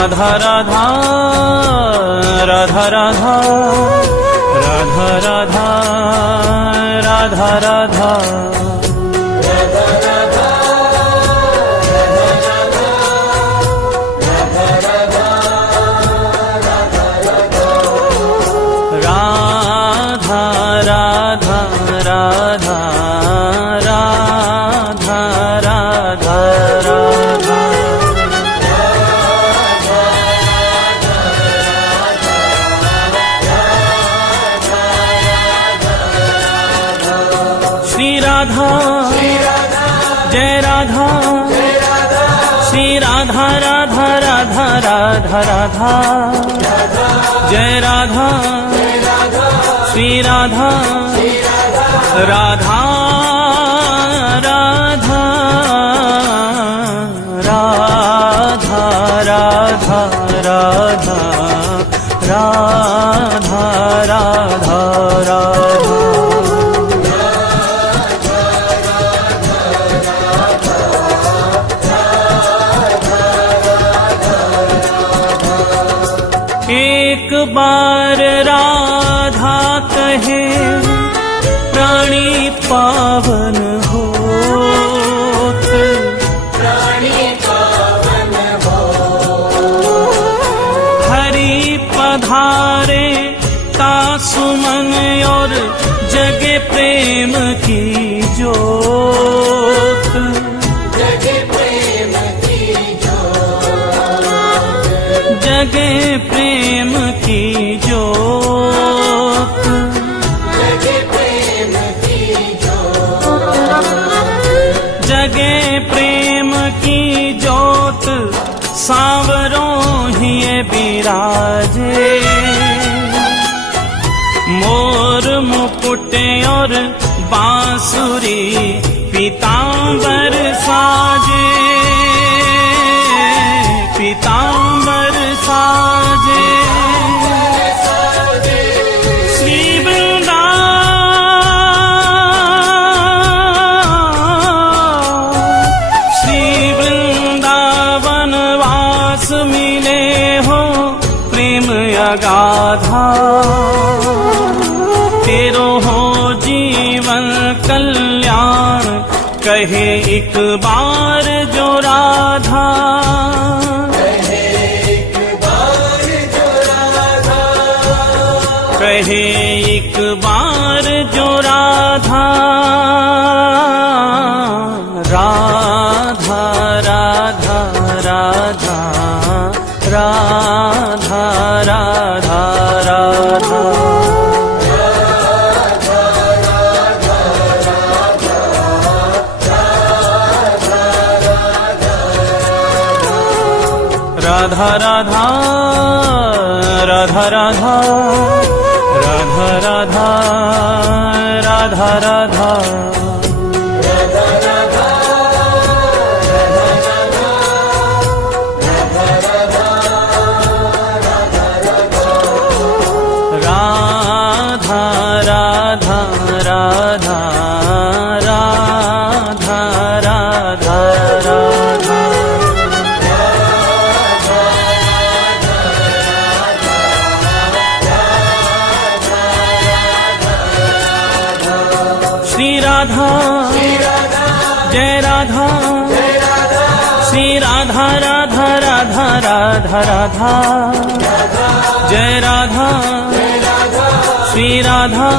राधा राधा राधा राधा राधा राधा राधा राधा जय राधा श्री राधा राधा राधा राधा राधा जय राधा श्री राधा राधा राधा राधा राधा राधा राधा राधा राधा एक बार राधा कहे प्राणी पावन होत, प्राणी पावन हो। हरि पधारे तासुमन और जगे प्रेम की जोत, जगे प्रेम की जोत, जगे प्रेम की जोत, जगे प्रेम की जोत, जगे प्रेम की जोत सांवरों ही बिराजे, मोर मुकुट और बांसुरी पीतांबर साजे, पीतांबर साजे, श्री वृंदावन वास मिले हो प्रेम अगाधा, तेरो हो जीवन कल्याण कहे एक बार जो राधा, कहे एक बार जो राधा, कहे एक बार जो राधा, राधा राधा राधा राधा राधा राधा राधा राधा राधा राधा राधा राधा राधा राधा जय राधा श्री राधा राधा राधा राधा राधा जय राधा श्री राधा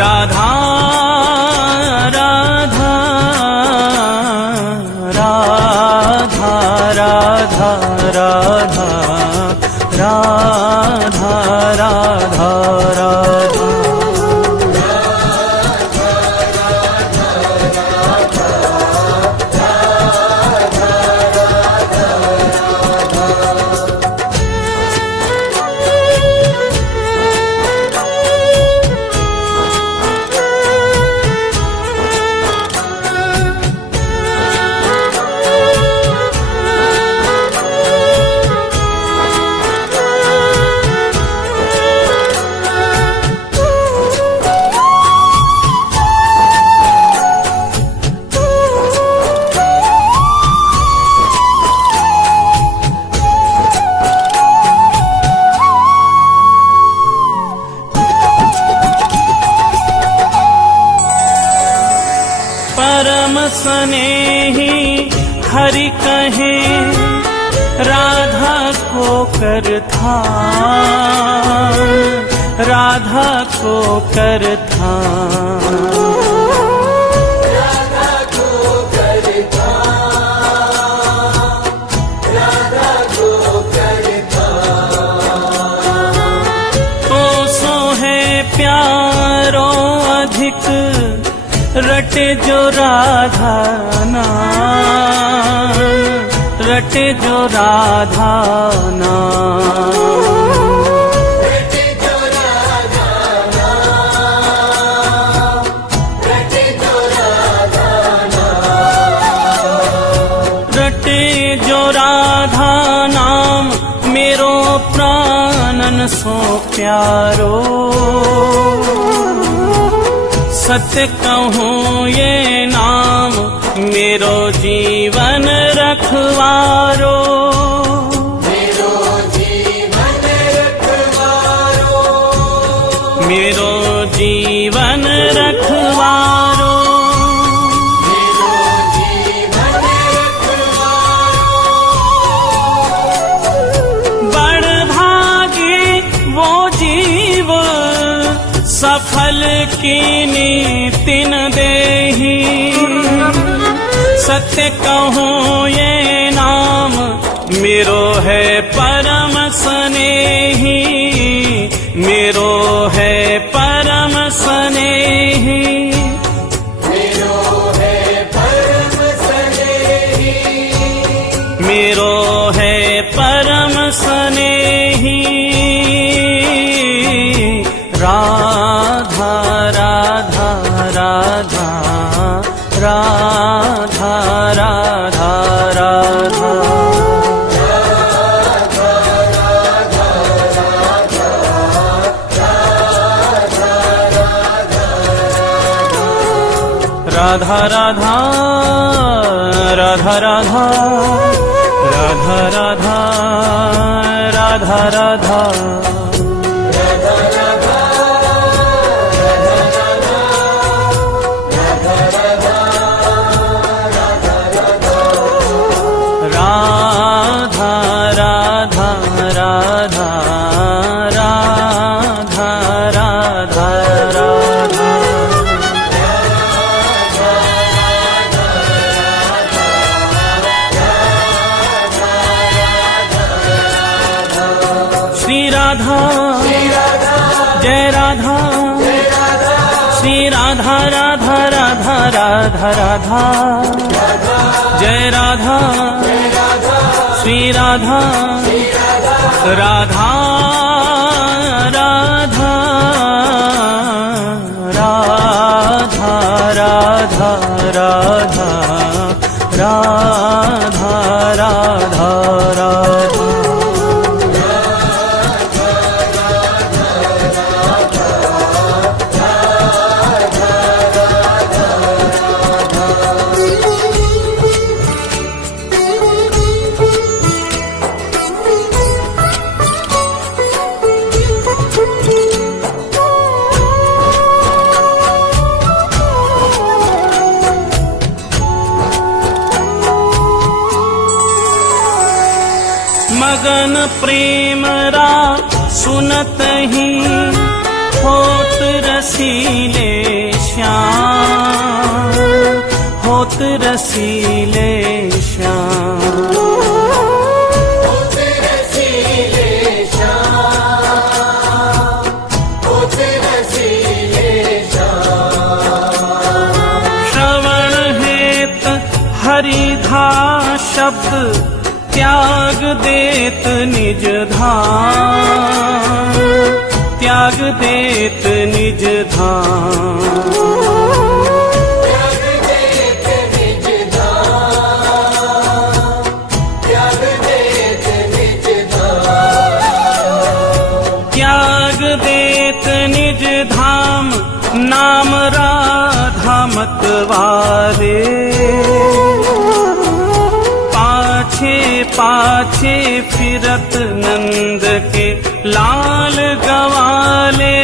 राधा राधा राधा राधा राधा राधा राधा राधा परम स्नेही हरि कहे राधा को कर थान, राधा को कर थान। राधा को करता, राधा को करता। तो सो है प्यारो अधिक रटे जो राधा नाम, रटे जो राधा नाम। रटे जो राधा नाम, रटे जो राधा नाम। रटे जो राधा नाम मेरो प्राणन सो प्यारो। सत्य कहूँ ये नाम मेरो जीवन रखवारो। मेरो जीवन रखवारो, मेरो जीवन रखवारो। मेरो जीवन रखवारो। बड़ भागी वो जीव सफल कीनी तिन देही। सत्य कहूँ ये नाम मेरो है परम स्नेही, मेरो है परम स्नेही। मेरो है परम स्नेही, मेरो है परम स्नेही। राधा राधा राधा राधा राधा राधा। राधा राधा राधा राधा राधा राधा राधा राधा। राधा राधा राधा राधा राधा राधा। श्री राधा जय राधा, श्री राधा राधा राधा राधा राधा। जय राधा श्री राधा राधा राधा राधा राधा राधा राधा राधा राधा। मगन प्रेम रा सुनत ही होत रसीले श्याम, होत रसीले श्याम। होते रसीले श्याम, होते रसीले श्याम। श्रवण हेत हरिधा शब्द त्याग देत निज धाम, त्याग देत निज धाम। त्याग देत निज धाम, त्याग देत निज धाम। त्याग देत निज धाम नाम राधा मतवारे। पाछे पाछे फिरत नंद के लाल गवाले।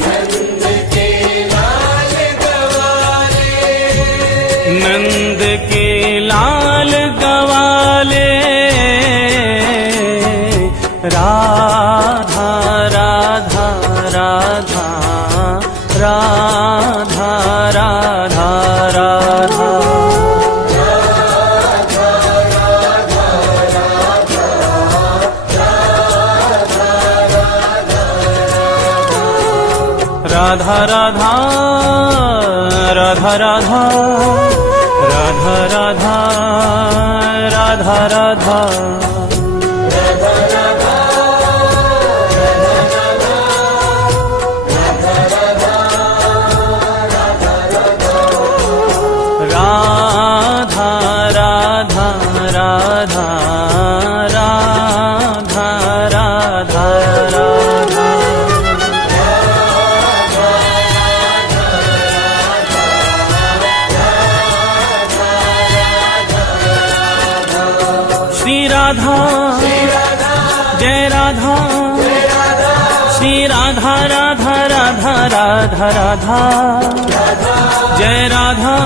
नंद के लाल गवाले, नंद के लाल गवाले राधा राधा राधा राधा राधा राधा राधा राधा राधा राधा राधा राधा राधा राधा राधा राधा राधा राधा राधा श्री राधा जय राधा श्री राधा राधा राधा राधा राधा जय राधा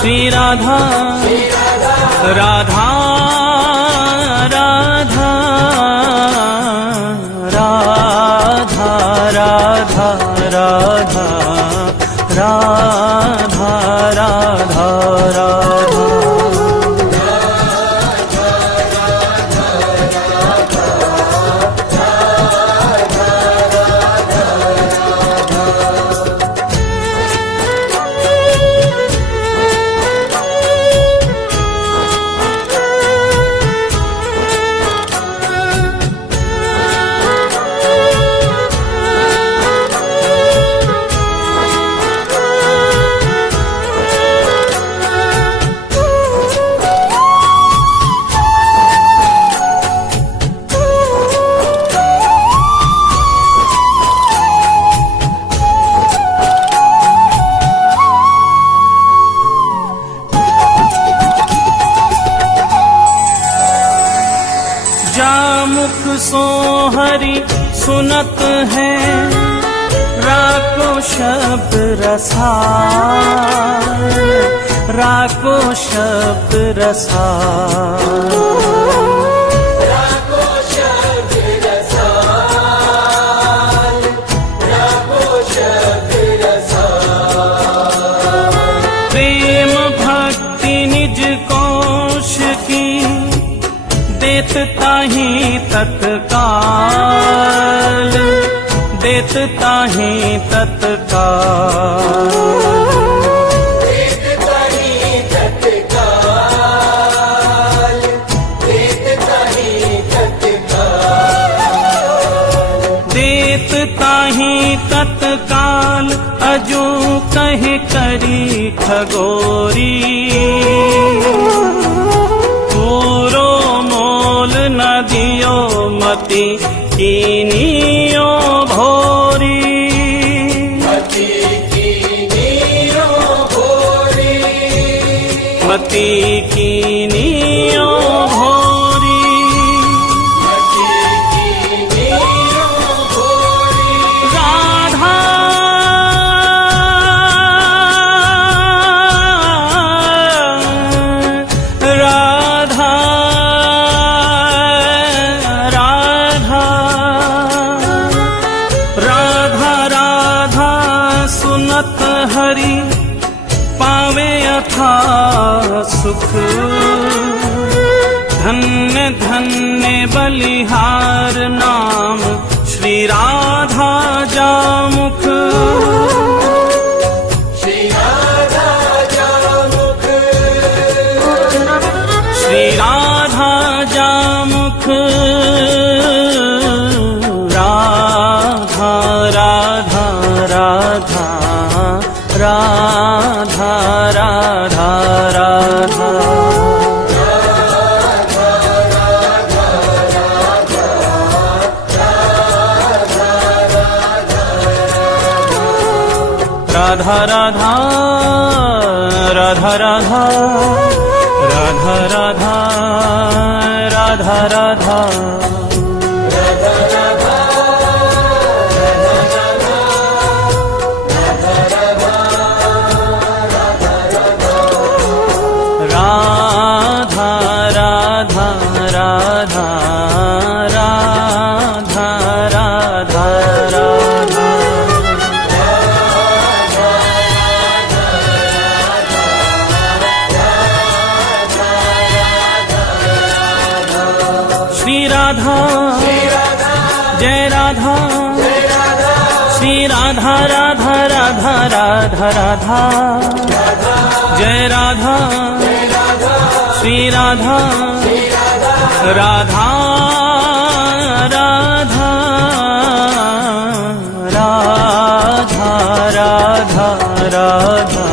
श्री राधा राधा राधा राधा राधा राधा राधा राधा राधा जामुख सो हरि सुनत है राको शब्द रसाल राको शब्द रसाल राको शब्द रसाल राको शब्द रसाल प्रेम भक्ति निज कोश की देत ताहि तत्काल देत ताहि तत्काल देत ताहि तत्काल देत ताहि तत्काल देत ताहि तत्काल अजू कहे करी खगोरी पूरो मोल न दियो मति कीनियो भोरी मति कीनियो भोरी मति कीनियो भोरी मति कीनियो भोरी राधा राधा राधा राधा राधा सुनत हरि पावे अथा सुख धन्य धन्य बलिहार नाम श्री राधा जामुख श्री राधा जामुख श्री राधा जामुख राधा राधा राधा राधा राधा राधा राधा राधा राधा राधा राधा राधा राधा राधा राधा जय राधा श्री राधा राधा राधा राधा राधा जय राधा श्री राधा राधा राधा राधा राधा राधा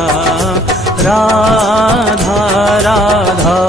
राधा राधा